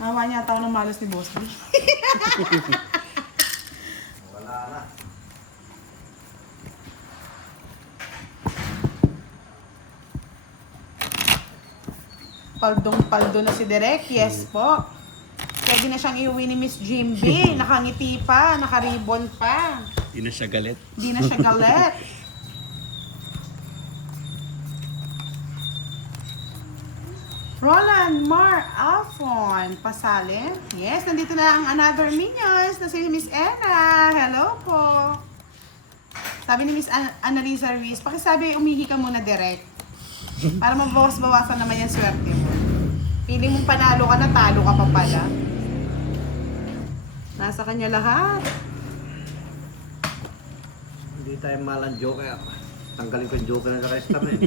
Nawa niya ako ng malas ni Boss D. Wala na. Paldong-paldo na si Direk. Yes po. Pwede na siyang iuwi ni Miss Jimby. Nakangiti pa, nakaribon pa. Hindi na siya galit. Hindi na siya galit. Roland Mar Alfon Pasalin. Yes, nandito na ang another minions na si Miss Ena. Hello po. Sabi ni Miss Annalisa Ruiz, pakisabi umihi ka muna direct. Para mabawas-bawasan naman yung swerte mo. Feeling mong panalo ka na, talo ka pa pala. Nasa kanya lahat. Hindi tayo malang joker. Tanggalin ko yung joker na naka-stam eh.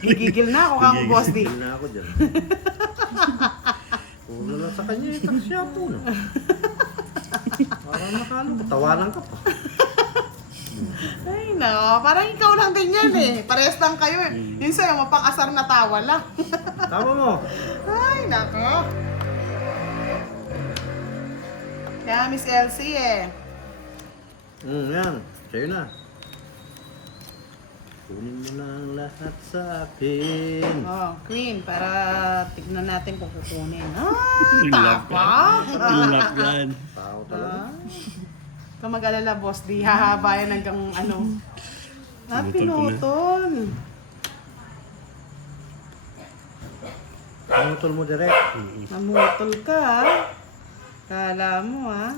Gigigil na ako kang Boss D. Gigil na ako dyan. Puro lang sa kanya eh. Tansya po na. Parang nakalo. Tawanan ka pa. Ay, no. Parang ikaw lang din yan eh. Parehas lang kayo eh. Yun sa'yo, mapang-asar na tawa lang. Tama mo. Ay, nako. Kaya Miss Elsie eh. Yan. Sa'yo na. Kunin mo na ang lahat sa akin. Oh, Queen, para tignan natin kung kukunin. Yung love Tapang! Yung love yan. Tao talaga. Kung mag-alala, Boss, di hahaba yan hanggang ano. Pinutol. Pangutol mo direct. Namutol ka, ha? Kala mo, ha?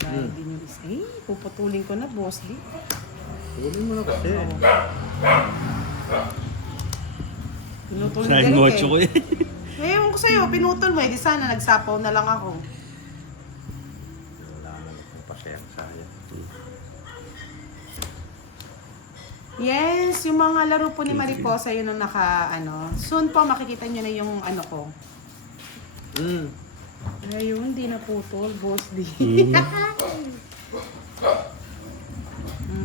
Dahil di nyo isa. Eh, puputulin ko na, Boss, di. Kunin mo na kasi. Pinutol ni Sayang Derek nocho ko eh. Ewan ko sa'yo, pinutol mo eh. Di sana nagsapaw na lang ako. Wala na akong pasayang sayang. Yes, yung mga laro po ni Mariposa, yun ang soon po makikita nyo na yung ano ko. Ayun, di naputol, Boss D.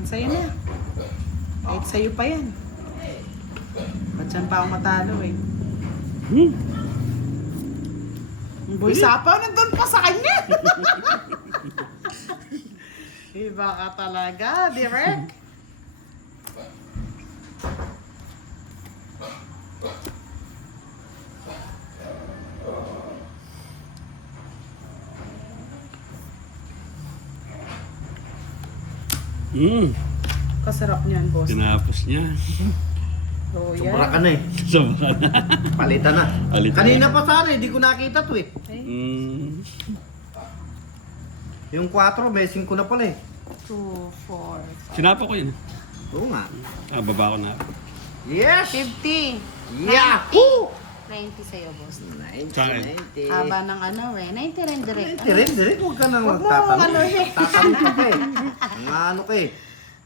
Sa'yo na. Kahit sa'yo pa yan. Ba't saan pa ako matalo eh? Ang boy sapaw, nandun pa sa kanya. Iba ka talaga, Direk. Kasarap niyan, Boss. Tinapos niya. So, Sobra yan. ka na eh. Sobra na. Palitan na. Palitan Kanina na. pa sana eh. Di ko nakita to eh. Yung 4, may 5 na pala eh. 2, 4, Sinapa ko yun. Oo nga. Baba ko na. Yes! 50. Yahoo! 90 sa'yo, Boss. 90, Saan? 90. Haba ng ano eh. 90 rin direct. 90 rin, direct. Huwag ka nang Huwag mo magtatanong. ano eh. Tatanong ka pa eh. Ang ano ka eh.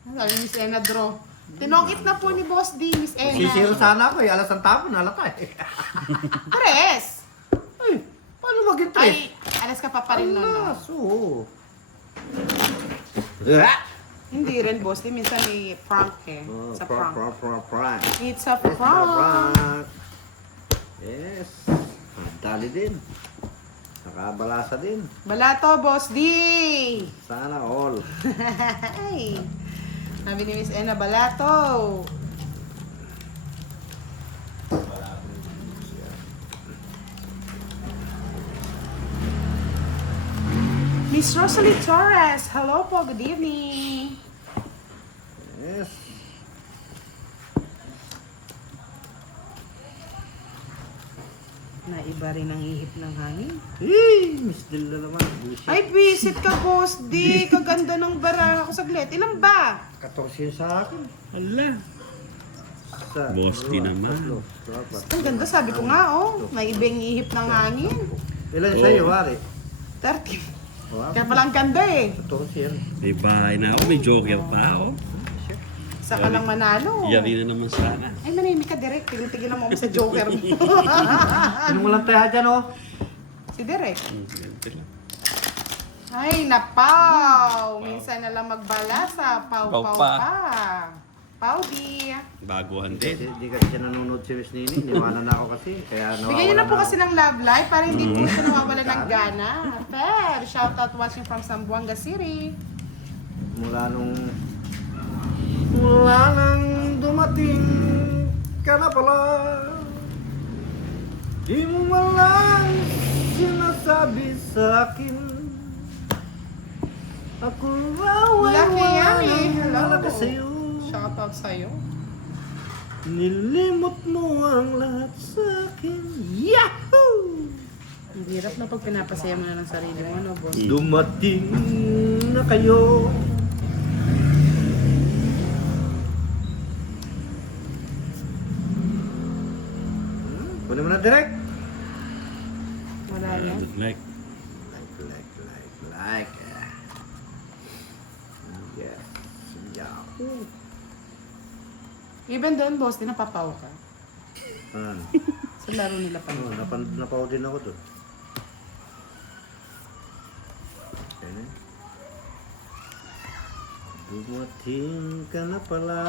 Sabi ni Miss Ena draw. Tinokit na po ni Boss D, Miss Ena. Sisiro sana ako eh. Alas ang tapon, halata eh. Tres. Ay, paano maging Ay, 3? alas ka pa pa rin nun. No? Alas, oo. Ah! Hindi rin, Boss D. Minsan may prank eh. Sa prank. Prank. It's a It's a prank. prank. Yes. Dali din. Nakabalasa din. Balato, Boss D. Sana all. Ay. Sabi ni Miss Ena, balato. Miss Rosalie Torres, hello po, good evening. Yes. Naiba rin ang ihip ng hangin. Miss Del na naman. Bullshit. Ay, visit ka, Boss D. Kaganda ng baraha ko saglit. Ilan ba? 14 yun sa akin. Hala. Sa, Boss D naman. tatlo, apat. Ang ganda, sabi ko nga, oh. Naiba yung ihip ng hangin. Ilan sa'yo, Wari? 30. Wow. Kaya pala ang ganda eh. 14 yan. May bahay na ako. May joker pa ako. Isa ka lang manalo. Yari na naman sana. Ay, manahimik ka, Direk. Tigil-tigil lang mo sa joker mo. Sino mo lang tayo dyan, oh? Si Direk. Ganito lang. Ay, napaw! Minsan na lang magbalasa. Paw-paw Paw pa. pa. Paudi. Baguhan Hindi, din. hindi kasi siya nanonood si Miss Nini. Niwanan na ako kasi. Kaya Bigyan niyo na po kasi ng love life para hindi po siya nawawala ng Dami. gana. Per, shout out watching from Zamboanga City. Mula nung dumating ka na pala, di mo man lang sinasabi sa akin, ako raw ay Lucky yan eh. walang Hello. halaga sa'yo. Shout out sa'yo. Nilimot mo ang lahat sa akin. Yahoo! Ang hirap na pag pinapasaya mo na ng sarili mo, no, boss? Dumating na kayo. Kunin mo na direct. Wala yan. Like, Like. Yes. Yahoo! Even doon, boss, di napapaw ka. Ano? Sa laro nila pa. Napaw din ako doon. Okay. Dumating ka na pala.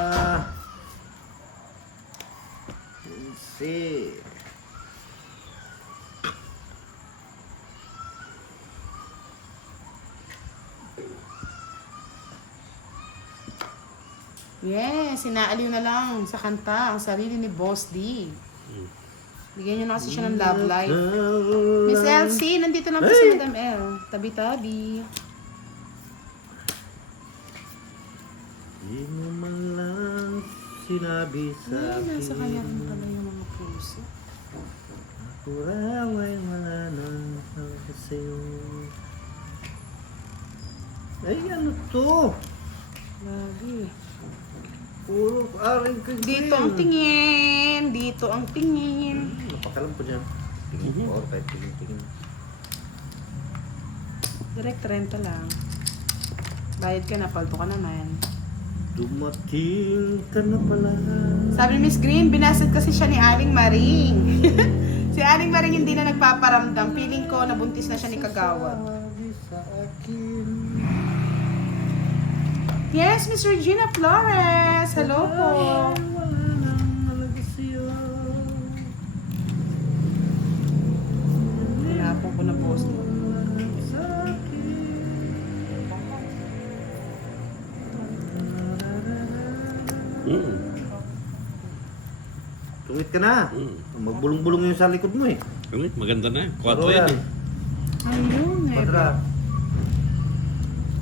Let's see. Yes, sinaaliw na lang sa kanta ang sarili ni Boss D. Bigyan niyo na kasi siya ng love life. Miss Elsie, nandito lang po si Madam L. Tabi-tabi. Di mo man lang sinabi sa Ay, akin. nasa kanya rin pala yung mga puso. Ako raw ay wala nang halaga sa'yo. Ay, ano to? Lagi. Puro aring kay Dito ang tingin. Dito ang tingin. Napakalam ko dyan. Tingin ko, kahit tingin. Direct renta lang. Bayad ka na, paldo ka naman. Dumating ka na pala. Sabi ni Miss Green, binasad kasi siya ni Aling Maring. Si Aling Maring hindi na nagpaparamdam. Feeling ko nabuntis na siya ni Kagawad. Sabi sa akin. Yes, Miss Regina Flores. Hello po. Ay, wala nang halaga sa'yo. Hinapo ko na boss. Sa akin. Tungit ka na. Magbulong-bulong yung sa likod mo eh. maganda na. Paro 4 yan eh. Ayun eh. Padra.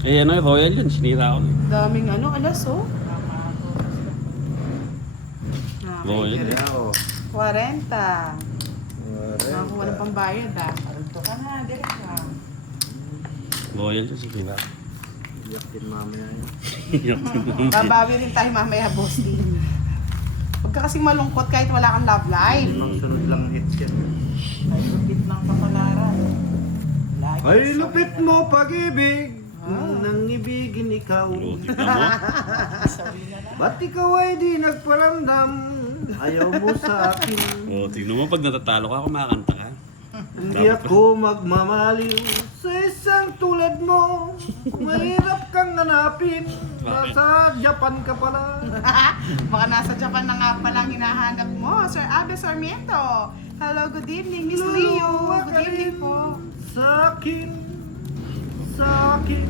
Eh, ano, Royal yun. Sinira ko. Daming ano, alas oh. Royal. Kaya ako. 40. Nakakuha ng pambayad ah. Ito ka na, direct lang. Royal yun. Sinira ko. Iyak din mamaya yan. Babawi rin tayo mamaya, boss din. Huwag ka kasing malungkot kahit wala kang love life. Limang sunod lang hits yan. Ay, lupit ng kapalaran. Ay, lupit mo pag-ibig. Nang ibigin ikaw. Oo, tignan mo. Ba't ikaw ay di nagparamdam? Ayaw mo sa akin. Oo, tignan mo. Pag natatalo ka, kumakanta ka. Hindi ako magmamaliw sa isang tulad mo. Mahirap kang hanapin. Nasa Japan ka pala. Baka nasa Japan na nga palang hinahanap mo, Sir Abe Sarmiento. Hello, good evening, Miss Leo. Good evening po. Sa akin. Sa akin.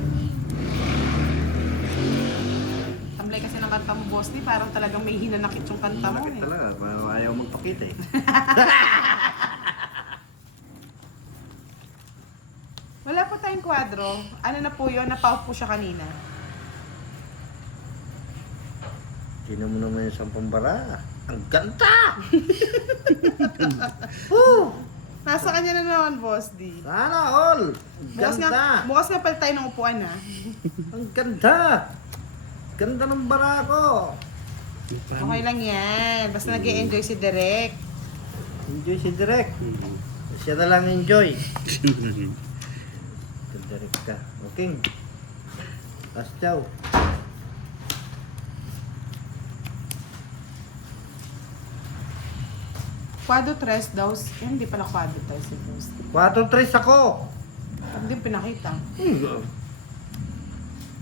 Tamlay kasi ng kanta mo, boss ni, parang talagang may hinanakit yung kanta mo Bakit eh. talaga? Parang ayaw magpakita eh. Wala po tayong kwadro. Ano na po yun? Napaup po siya kanina. Tingnan mo naman yung sampambara. Ang ganda! Woo! Nasa kanya na naman, boss D. Sana all! Ang ganda! Bukas nga pala tayo ng upuan ha. Ang ganda! Ganda ng bara ko! Okay lang yan. Basta nag-i-enjoy si Derek. Enjoy si Direk. Siya na lang enjoy. Direk ka. Okay. Last chow. Quadro 3 daw. Hindi pala quadro 3 si boss. 4-3 ako! Hindi pinakita.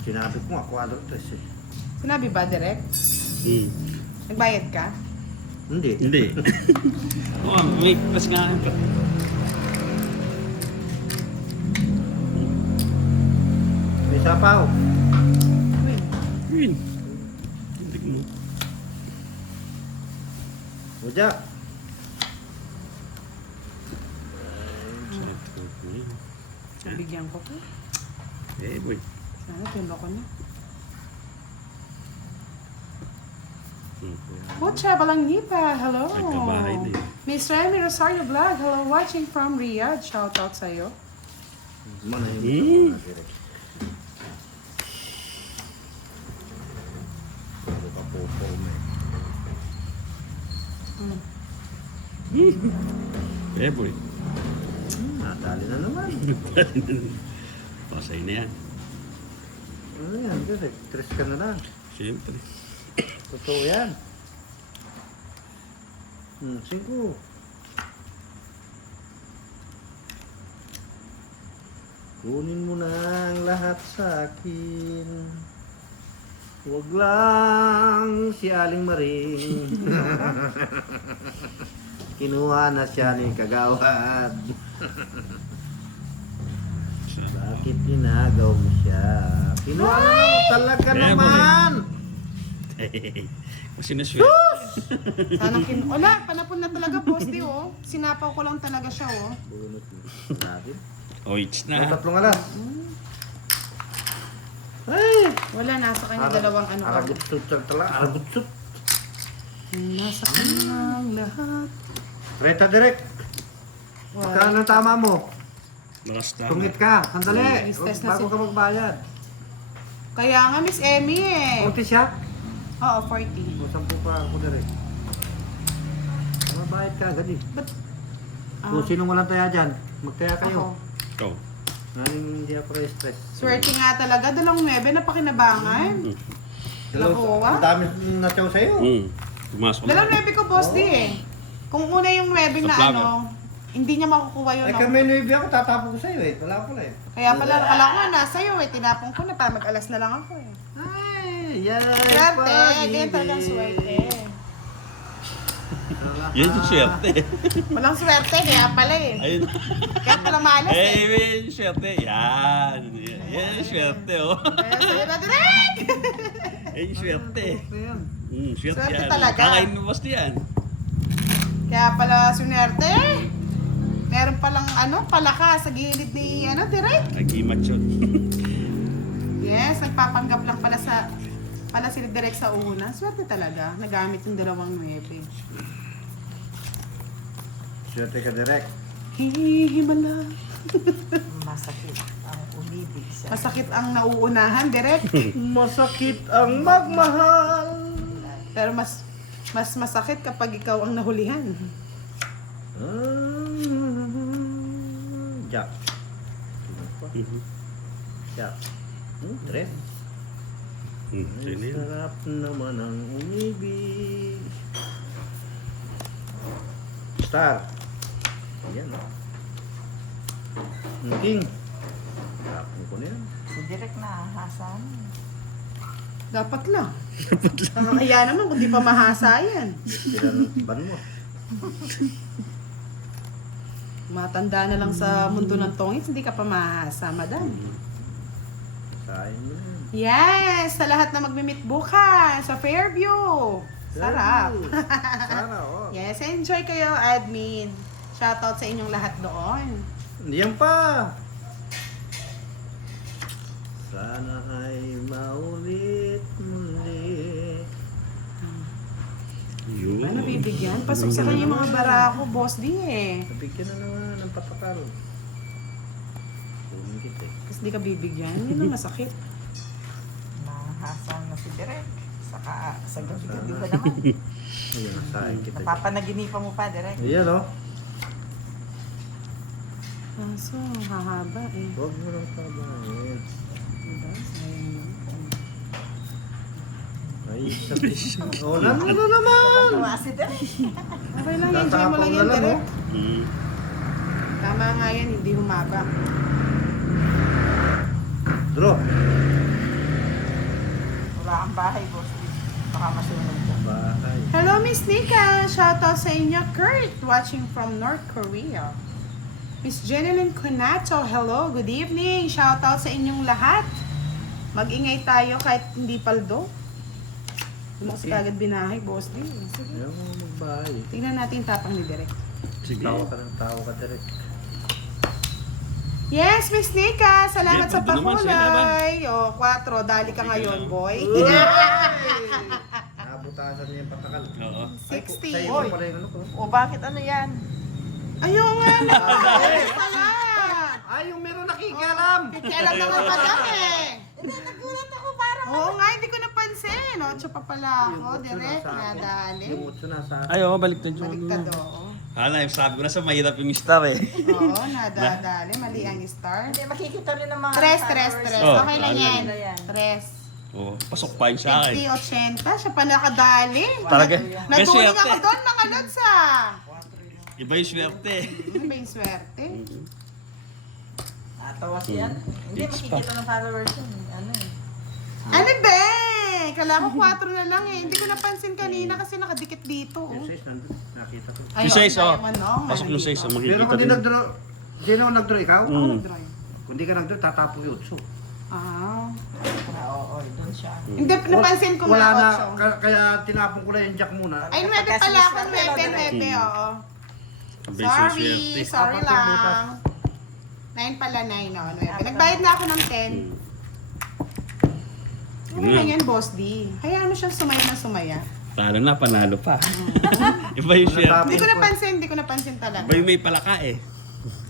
Sinabi ko nga 4-3 eh. Sinabi ba, Derek? Hmm. Nagbayad ka? Hindi. Hindi. Oo, may plus nga. May sapaw. Uy. Yun. Hindi ko. Uja. Nabigyan ko po. Eh, boy. Sana tulo ko na. Hmm. Pucha, Balangnipa, hello. Nagkabahay din. Miss Remy Rosario Vlog, hello, watching from Riyadh. Shout out sa'yo. Mana yung Hmm. direct. Ano ka po po, may. Eh, boy. Nadali na naman. Pasay na yan. Ano yan, direct. Tres ka na lang. Siyempre. Totoo yan. 5. Kunin mo na ang lahat sa akin. Huwag lang si Aling Maring. Kinuha na siya ni Kagawad. Bakit ginagaw mo siya? Kinuha na naman talaga Eh, naman. Kasi naswerte. Sana Wala, panapon na talaga, posti, oh. Sinapaw ko lang talaga siya, oh. Bunot mo. Natin. Oh, it's Ang na. tatlong alas. Ay! Wala, nasa kanya dalawang ano. Aragutsut tala. Aragutsut. Nasa kanyang lahat. Reta direct. Magkano ang tama mo? Lakas tama. Tungit ka. Sandali. Stress na Bago si- ka magbayad. Kaya nga, Miss Emmy, eh. Kunti siya. Oo, 40. O 10 pa ako direct. Mabayad ka agad eh. Ba't? Kung sinong walang taya dyan, magtaya Ako. kayo. Ikaw. Ngayon hindi ako stress. Swerte nga talaga, 2-9 na pakinabangan. Nakuha? Ang dami na-chow sa'yo. Hmm. Pumasok na. 2-9 ko, boss, di eh. Kung una yung 9 na Sa plaga. ano, hindi niya makukuha yun. Ay no? kami nuibi ako, tatapon ko sa'yo eh. Wala pala eh. Kaya pala, akala ko nga nasa iyo eh. Tinapon ko na para mag-alas na lang ako eh. Ay, yan. Swerte, ganyan talagang swerte. Yan yung swerte. Walang swerte, kaya pala eh. Ayun. Kaya pala malas Eh, eh. yan yung swerte. Yan. Yan yung swerte, oh. Kaya sa'yo na direct! Yan yung swerte. Hmm, swerte Swerte yan. talaga. Kakain mo basta yan. Kaya pala swerte. Meron palang ano, palaka sa gilid ni ano, direct. Agimat yun. Yes, nagpapanggap lang pala sila direct sa una. Swerte talaga. Nagamit yung 2-9. Swerte ka direct. Hihimala. Masakit ang umibig sa Masakit ang nauunahan, direct. Masakit ang magmahal. Pero mas masakit kapag ikaw ang nahulihan. Jack. Jack. Tres. Sino yan? Sarap naman ang umibig. Star. Yan. King. Tapon ko na yan. si direct na hasan. Dapat lang. Nakakaya naman kung di pa mahasa yan. Sila ng ban mo. Matanda na lang sa mundo ng tongits, hindi ka pa mahasa, madam. Sayang mo yan. Yes! Sa lahat na magmi-meet bukas sa Fairview. Sarap. Sana, oh. Yes, enjoy kayo, admin. Shoutout sa inyong lahat doon. Yan pa. Sana ay maulit muli. Yun. Ano bibigyan? Pasok sa kanya yung mga barako, boss di eh. Nabigyan na naman ng patakal. Kunin kita eh. Kasi di ka bibigyan, yun ang masakit. Nahasan na si direct. Saka sa gabi-gabi ba naman? Ayun, nasahin kita. Napapanaginipan mo pa direct. Ayan oh. Kaso, hahaba eh. Huwag mo lang tabahin. Diba? Sayang yun. Ay, sakit. Oh, ano naman? Tuwa si direct. Okay lang, enjoy mo lang yan, Tatapon na lang, direct. Hmm. Tama nga yan, hindi humaba. Draw. Wala kang bahay, boss. Baka masunog ka. Bahay. Hello, Miss Nika. Shoutout sa inyo, Kurt, watching from North Korea. Miss Jeneline Conato, hello, good evening. Shoutout sa inyong lahat. Mag-ingay tayo kahit hindi paldo. Hindi mo kasi kagad binahay, boss din. Sige. Ayaw mo magbahay. Tingnan natin yung tapang ni Direk. Sige. Tawa ka direct. Yes, Miss Nika. Salamat Yeah, sa pwede naman siya pakulay. O, 4. Dali ka ngayon, boy. Nabutasan niya yung patakal. Oo. 60. Sa'yo Oy. pala yung ano ko. O bakit ano yan? Ayaw nga na. Pala. Ay, yung meron nakikialam. Kikialam naman madam eh. Hindi, nagulat ako parang. Oo nga, hindi ko napansin. 8 pa pala ako. Direct, nadali. Yung utso nasa akin. Ay, oo, baliktad yung Baliktad oo. Hala, sabi ko na sa mahirap yung star eh. Oo, nadadali. Mali ang star. Hindi, makikita rin ng mga Tres. followers. Oh, Okay lang ano yan. yan? Tres. Oo, pasok pa yun sa akin. 50, 80. Siya pa nakadali. Talaga? Natulog Kasi ako doon, mga lods ah. iba yung swerte. Ano ba yung swerte? Natawa siya. Hindi, It's makikita ng followers yun. Ano eh. Ano ba? Kala ko 4 na lang eh. Hindi ko napansin kanina kasi nakadikit dito. Oh. Yung 6 nandun. Nakita ko. Ayun, Yung 6, oh. ayun, ano, Pasok yung 6, nandito. oh, Pero makikita kung di din. nag-draw, sino ang nag-draw ikaw? Ako Mm. nag-draw. Kung di ka nag-draw, tatapo yung utso. Ah. Oo, doon siya. Hindi, napansin ko Wala na na, 8. kaya tinapon ko na yung jack muna. Ay, 9 pala ako. 9, oo. Abay, yung Sorry, swerte. sorry Apat yung butas. lang. 9 pala, 9, no? 9. Nagbayad na ako ng 10. Ano Mm. lang yan, Boss D? Hayaan mo siyang sumaya na sumaya. Talo na, panalo pa. Iba yung swerte. Hindi ko napansin talaga. Iba yung may palaka eh.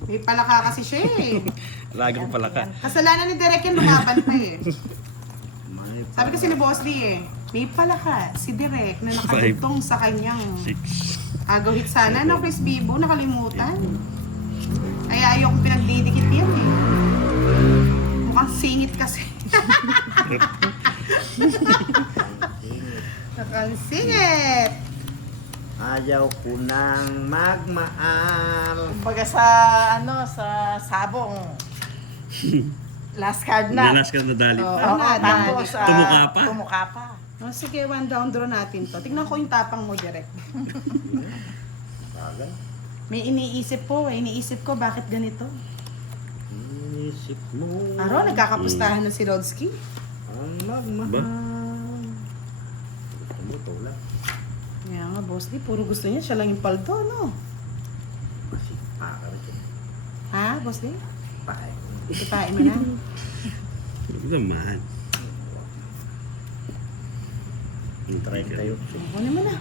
May palaka kasi siya eh. Lagi ko palaka. Kasalanan ni Derek yan, lumaban pa eh. May Sabi kasi ni Boss D eh, may palaka si Derek na nakalutong sa kanyang 6. agawit sana, no, Chris Bibo, nakalimutan. Kaya ayokong pinagdidikit yan eh. Mukhang singit kasi. Mukhang singit. Ayaw ko nang magmahal. Kumbaga sa, ano, sa sabong. Last card na. Nalas ka na dali. Oo, Oo, nadali. tapos, Tumukha pa? Tumukha pa. Oh, sige, 1 down draw natin to. Tignan ko yung tapang mo, Derek. Bagay. May iniisip ko, iniisip ko bakit ganito. Inisip mo. Aro, nagkakapustahan na si Rodsky. Ang magmahal. Gusto mo, tulad. Kaya nga, Boss D, puro gusto niya, siya lang yung paldo, no? Kasi pakar ito. Ha, Boss D? Pakay. Ikitain mo na. Ano naman? Try tayo. Kunin mo na.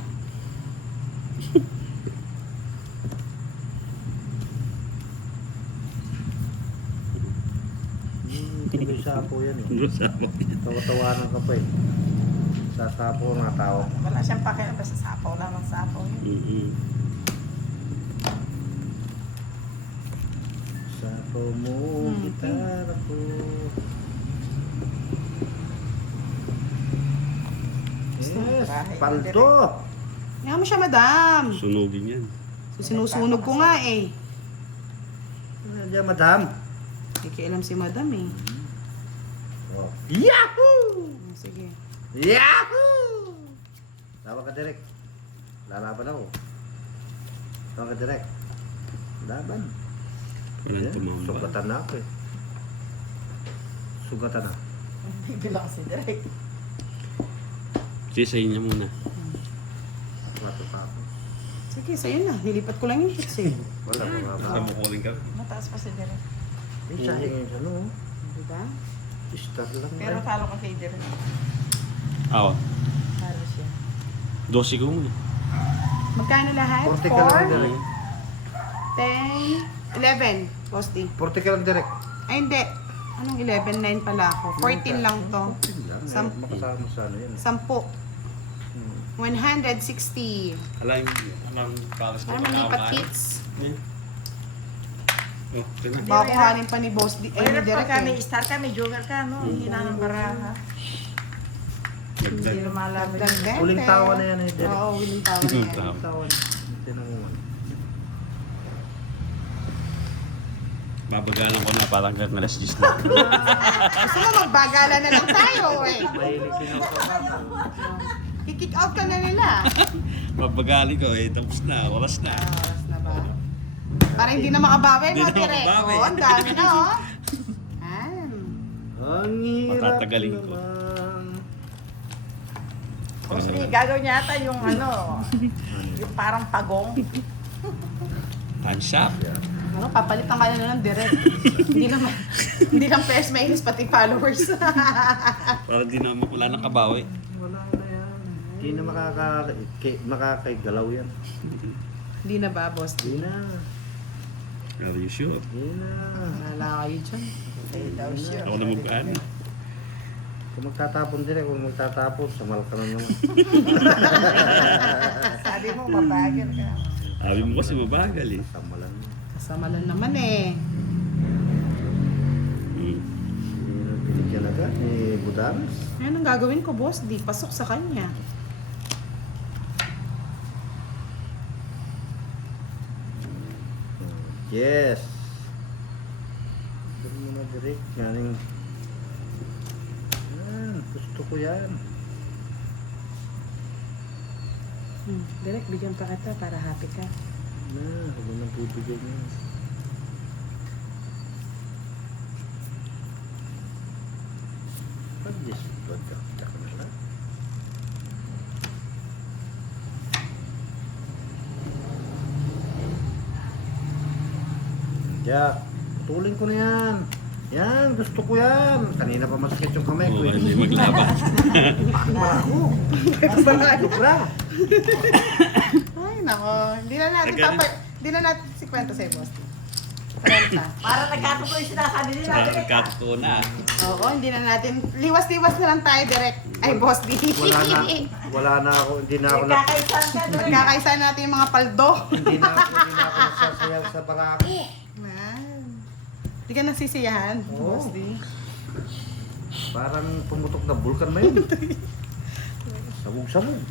Tuloy sapo yan eh. Ano sabi? Tawa-tawanan ka pa eh. Sa sapo nga tao. Wala siyang pakialam, basta sapaw lang ang sapaw yun. Mm-mm. Sapo mo, gitara ko. Yes, Bahay ni paldo. Kaya mo siya, madam. Sunugin yan. Sinusunog ko nga eh. Diyan, madam. Kikialam si madam eh. Oh. Yahoo! Sige. Yahoo! Tawag ka direct. Lalaban ako. Tawag ka direct. Laban. Walang Yan, tumamba. sugatan na ako eh. Sugatan na. Bilang si Derek. Sisayin niya muna. Wato pa ako. Sige, sa'yo na. Nilipat ko lang yung hits eh. Wala mo nga Basta mo calling ka. Mataas pa si Derek. Eh, sayang yung ano. Diba? Star lang. Pero talo ka kay Derek. Ako. Talo siya. 12 ko muna. Magkano lahat? 40 ka lang 4, direct. 10, 11. Boss D. 40 ka lang direct. Ay, hindi. Anong 11? 9 pala ako. 14 lang to. Sam- Makasama sa ano yan. 10. Hmm. 160. Alam pares Para malipat hits. Oh, ito na. Baka kuhanin pa ni Boss D. Ay, ni Pero Derek pagka may eh. star ka, may joker ka, no? Hindi na ng baraha. Hindi Dagdag. lumalaban yun. Dagdag. Huling tawa na yan eh, Derek. Oo, huling tawa na yan. Tama. Tawa na. Tinangungan. Babagalan ko na parang hanggang alas 10 na. Gusto mo magbagala na lang tayo eh. Mahilig din ako. Kick out ka na nila. Papagali ko eh, tapos na, oras na. Oras na ba? Para hindi na makabawi, Hindi no, na Tere? makabawi. Oo, ang dami na, oh. Yan. Ang hirap Patatagaling ko. naman. O sige, gagawin niya ata yung ano, yung parang pagong. Time's up. Ano, papalitan ka na ng direct. hindi lang pairs mainis, pati followers. Para di na wala nang kabawi. Wala na yan. Hindi na makakagalaw yan. Hindi na ba, boss? Hindi na. Are you sure? Hindi na. Wala kayo dyan. Ay, daw siya. Ako na mag-ano. Kung magtatapon din kung magtatapon, samal ka na naman. Sabi mo, mabagal ka. Sabi mo kasi mabagal eh. Samalan. Kasamalan naman eh. Hmm. Hindi na binigyan agad ni Budames. Ano ang gagawin ko, boss? Di pasok sa kanya. Yes. Dali mo na direct. Galing. Yan, gusto ko yan. Direct, bigyan pa kita para happy ka. Na, huwag mo nang bibigyan yan. Pag-dis, pag-kakta ka na lang. Jack, putulin ko na yan. Yan, gusto ko yan. Kanina pa masakit yung kamay ko. Oo, hindi maglaban. Ako. Joke lang. Ay, nako. Hindi na natin Again. hindi na natin si kwento sa'yo, boss. Kwenta. Para nagkatotoo yung sinasabi nila. Kato na. Oo, hindi na natin. Liwas-liwas na lang tayo direct. Ay, boss, di. Wala na ako, hindi na ako na, Nagkakaisan ka doon. Magkakaisa natin yung mga paldo. hindi na ako nasasayaw sa barako. Man. Hindi ka nasisiyahan, Oo. boss, di. Parang pumutok na bulkan na yun. Sabog-sabog.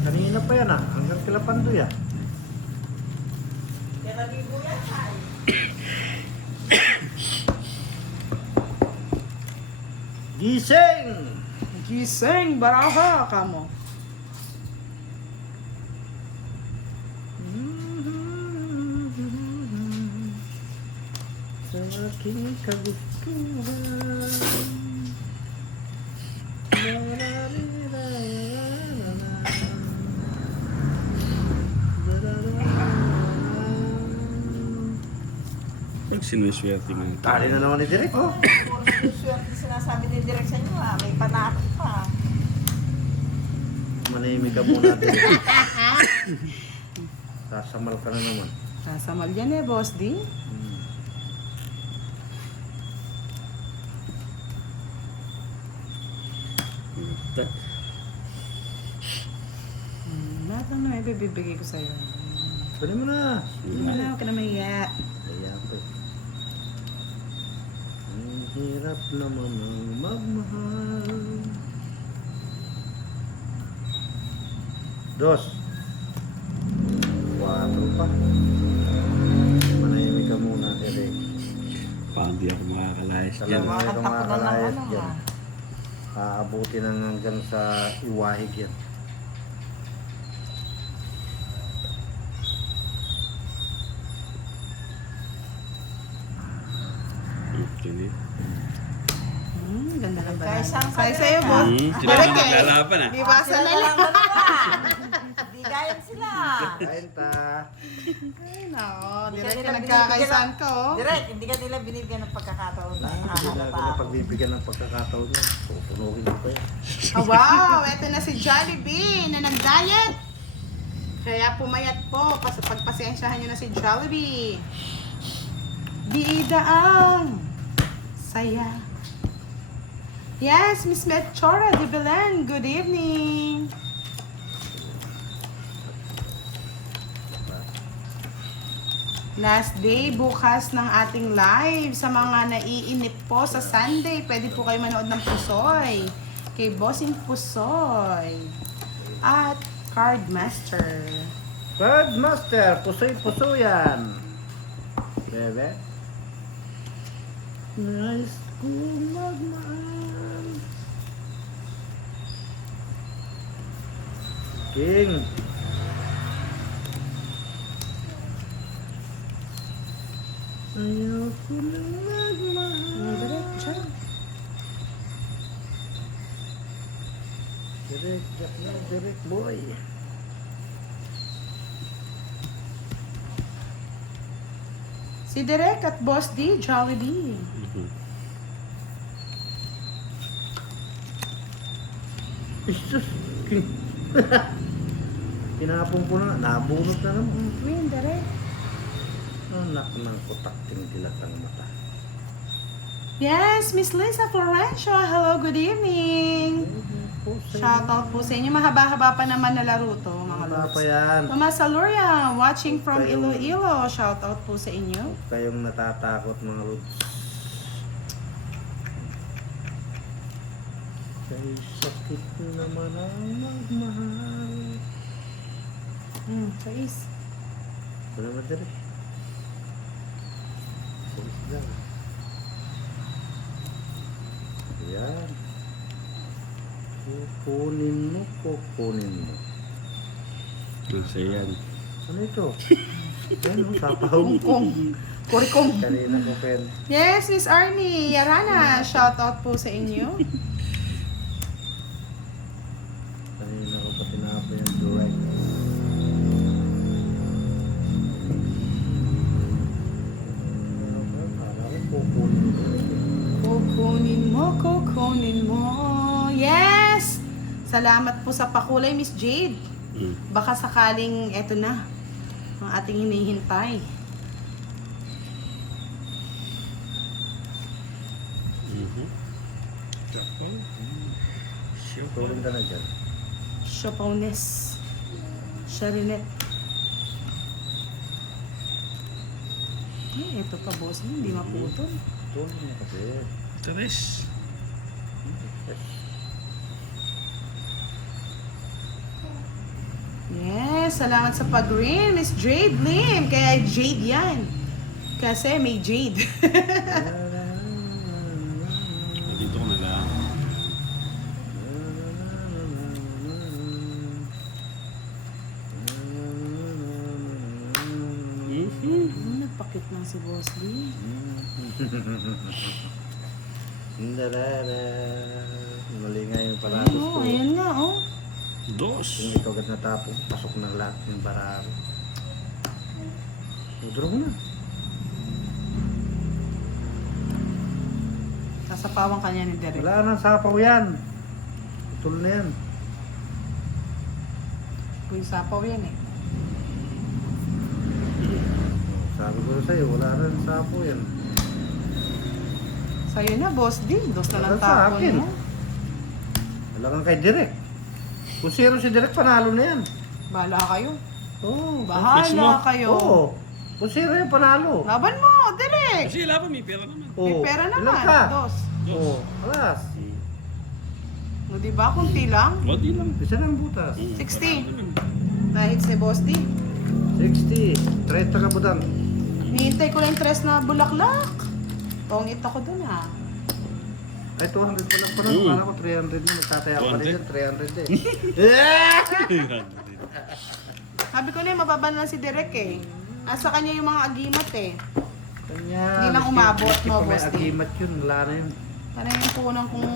Kanina pa yan ah, hanggang kila Pandoy ah. Kaya naligo yan, ay. Gising! Gising, baraha ka mo. Sa aking kagustuhan. Pag sinuswerte mo. Tali na naman ni Direk oh. Puro swerte sinasabi ni Direk sa inyo, ah. May panakot pa. Manahimik ka muna Direk. Sasamal ka na naman. Sasamal yan eh, boss, di. Lahat lang naman ibibigay ko sa'yo. Pwede mo na. Hindi mo na, huwag ka na mahiya. Kaya po. Ang hirap naman ang magmahal. Dos. 4 pa. Manahimik ka muna, Direk. Paano di ako makakalayas Sa dyan? lamang Mga itong katapunan ng makakalayas ano, dyan. ah. Aabuti na hanggang sa iwahig yan. Okay. Ganda ng Kaisang banana. Sa'yo, sa'yo, ka. boss. Sila Direk yung eh. maglalaban ah. Iwasan na lang. Di gaya sila. Kain ta. Ay, nako. Hindi Direk ka ka nila nagkakaisan ka, oh. Direk, hindi ka nila binibigyan ng pagkakataon na Hindi na ako hahalata. napagbibigyan ng pagkakataon niya. Pupunukin ko pa yan. Oh, wow! Ito na si Jollibee na nag-diet. Kaya pumayat po. Pagpasensyahan nyo na si Jollibee. Bida ang saya. Yes, Miss Metchora de Belen. Good evening. Last day bukas ng ating live sa mga naiinip po sa Sunday. Pwede po kayo manood ng Pusoy. Kay Bossing Pusoy. At Cardmaster. Birdmaster, pusoy-puso yan. Bebe. Nice kong magmahal. King. Ayoko na magmahal. Diretso. Direk, Jack na, direk, boy. Si Direk at Boss D, Jollibee. Jesus. King. Pinapong ko na, nabunot na naman. Queen, Direk. Anak ng kutak, tinigilat ang mata. Yes, Miss Lisa Florencio. Hello, good evening. Shoutout po sa inyo. Mahaba-haba pa naman na laro to, mga Wala lods. pa yan. Tomas Saloria, watching from Kayong- Iloilo. Shoutout po sa inyo. Huwag kayong natatakot mga lods. Kay sakit naman ang magmahal. Chase. Ito naman din eh. Salis lang. Ayan. Kukunin mo, kukunin mo. Kasi yan. Ano ito? Ayan, sapaw. Kongkong. Kurikong. Kanina ko pen. Yes, Miss Arnie Yarana. Shoutout po sa inyo. Kanina ko pa tinapos yung direct. Parang kukunin mo. Kukunin mo. Yes! Salamat po sa pakulay, Miss Jade. Baka sakaling eto na ang ating hinihintay. Tulong ka na dyan. Chapones. Charinet. Ay, eto pa boss. Hindi maputol. Tulong mo kasi. Tres. Yes, salamat sa pag-rin, Miss Jade Lim. Kaya Jade yan. Kasi may Jade. Dito ko na lang. Nagpakit lang si Boss Lee. Darara. Mali nga yung palatos ko. Oo, ayan nga, oh. Dos. Yung ito agad natapos, pasok ng lahat ng bararo. Udro na. Sasapawan ka niya ni Derek. Wala nang sapaw yan. Putol na yan. Uy, sapaw yan eh. Sabi ko sa'yo, wala nang sapaw yan. Sa'yo na, Boss D. Dos na lang Wala sa tapon akin. mo. Wala kang kay Direk. Kung zero si Direk, panalo na yan. Bahala kayo. Oo. Bahala kayo. Oo. Kung zero yung panalo. Laban mo, Derek. Kasi laban, may pera naman. May Oo. pera Ilan naman. ka? Dos. Oo. Alas. O, diba? Kunti lang. O, di lang. Isa lang butas. 60. Dahil si Boss D. 60. 30 ka budan. Nihintay ko lang yung tres na bulaklak. Tongit ako dun ah. Ay, 200 po lang pa na. Kala ko 300 na. Nagtataya ko pa rin 200? yan. 300 eh. Sabi ko na yung mababa na lang si Derek eh. Asa kanya yung mga agimat eh. Kanya. Hindi lang umabot, Hindi no, pa may boss, agimat yun. Wala na yun. Para yung punang kung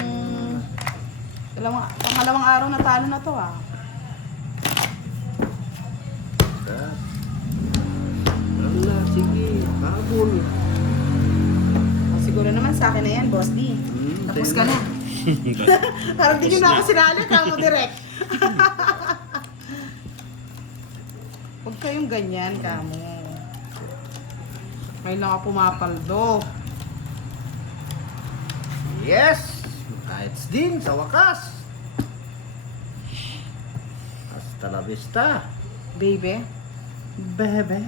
pangalawang araw na talo na to ah. Wala, sige. Habol. O, siguro naman sa akin na yan, Boss D. Tapos ka na. Parang di nyo na ako sinali, kamo direct. Huwag kayong ganyan, kamo. May lang ako pumapaldo. Yes! Kahit din sa wakas. Hasta la vista. Baby. Bebe.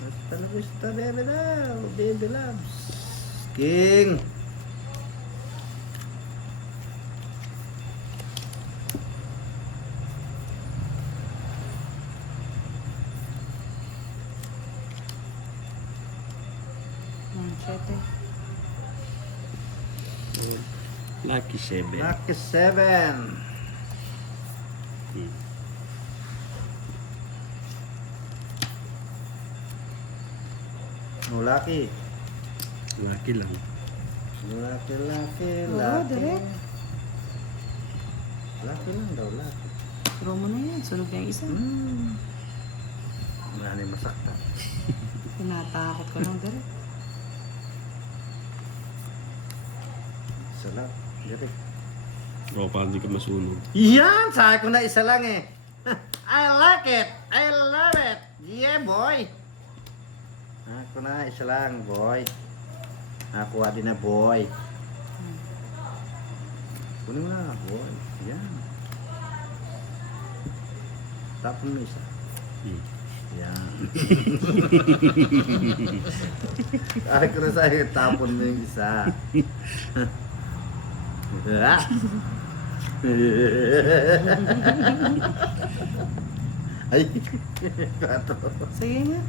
Hasta la vista, bebe daw. Baby loves. King. Siyete. Lucky 7. Lucky 7. Oh, Lucky. Lucky lang. Lucky, Lucky, Oo, Lucky. direct. Lucky lang daw, Lucky. Throw mo na yan. Sunog na yung isa. Wala na yung masaktan. Tinatakot ko lang direct. Isa lang. Direct. Bro, parang hindi ka masunog. Yan! Sabi ko na isa lang eh. I like it! I love it! Yeah, boy! Ako na, isa lang, boy. Nakuha din na, boy. Kunin mo na, boy. Yan. Tapon mo isa. Yan. Sabi ko na sa'yo, tapon mo yung isa. Ay, kato. Sige nga.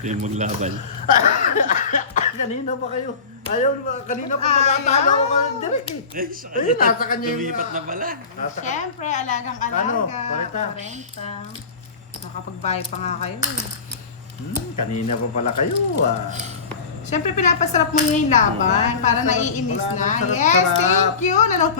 Kaya maglaban. Kanina pa kayo? Ayaw, kanina pa pagkatalo ko ka direct eh. Ayun, nasa kanya yung... Lumipat na pala. Nasa ka... Siyempre, alagang-alaga. Ano? 40. Nakapagbayad pa nga kayo. Kanina pa pala kayo ah. Siyempre, pinapasarap mo yung laban para naiinis Wala na. nang sarap-sarap. Yes, thank you. Nanonood